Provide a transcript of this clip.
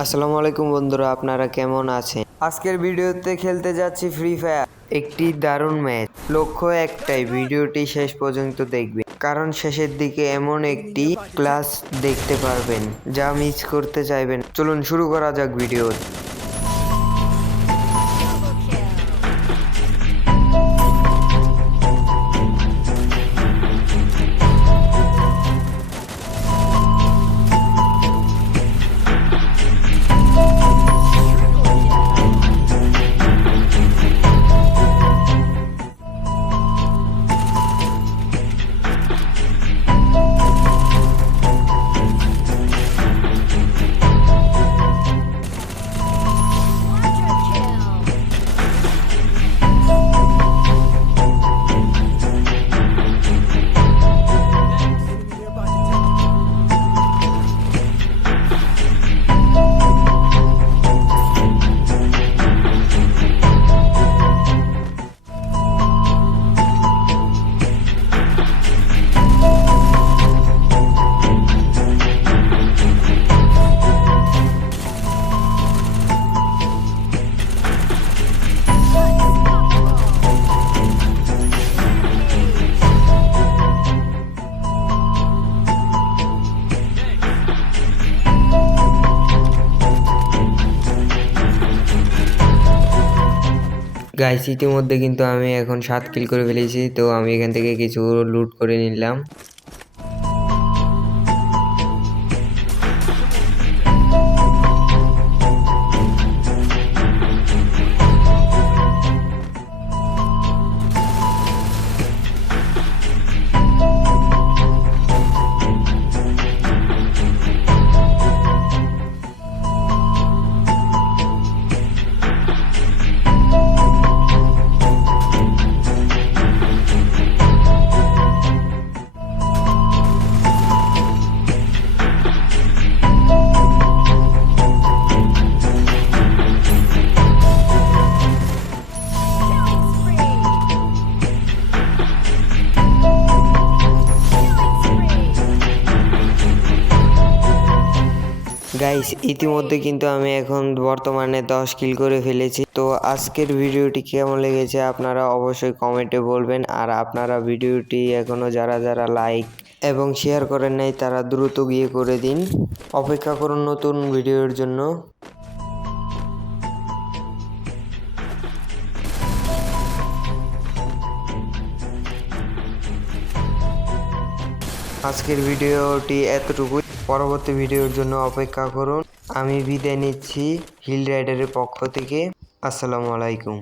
আসসালামু আলাইকুম বন্ধুরা, আপনারা কেমন আছেন? আজকের ভিডিওতে খেলতে যাচ্ছি ফ্রি ফায়ার, একটি দারুণ ম্যাচ। লক্ষ্য একটাই, ভিডিওটি শেষ পর্যন্ত দেখবেন, কারণ শেষের দিকে এমন একটি ক্লাস দেখতে পারবেন যা মিস করতে চাইবেন। চলুন শুরু করা যাক ভিডিও। গাইস, ইতিমধ্যে কিন্তু আমি এখন 7 কিল করে ফেলেছি। তো আমি এখান থেকে কিছু লুট করে নিলাম। গাইস, ইতিমধ্যে কিন্তু আমি এখন বর্তমানে 10 কিল করে ফেলেছি। তো আজকের ভিডিওটি কেমন লেগেছে আপনারা অবশ্যই কমেন্টে বলবেন। আর আপনারা ভিডিওটি এখনো যারা যারা লাইক এবং শেয়ার করেন নাই তারা দ্রুত গিয়ে করে দিন। অপেক্ষা করুন নতুন ভিডিওর জন্য। আজকের ভিডিওটি এতটুকুই। পরবর্তী ভিডিওর জন্য অপেক্ষা করুন। আমি বিদায় নিচ্ছি হিল রাইডারের পক্ষ থেকে। আসসালামু আলাইকুম।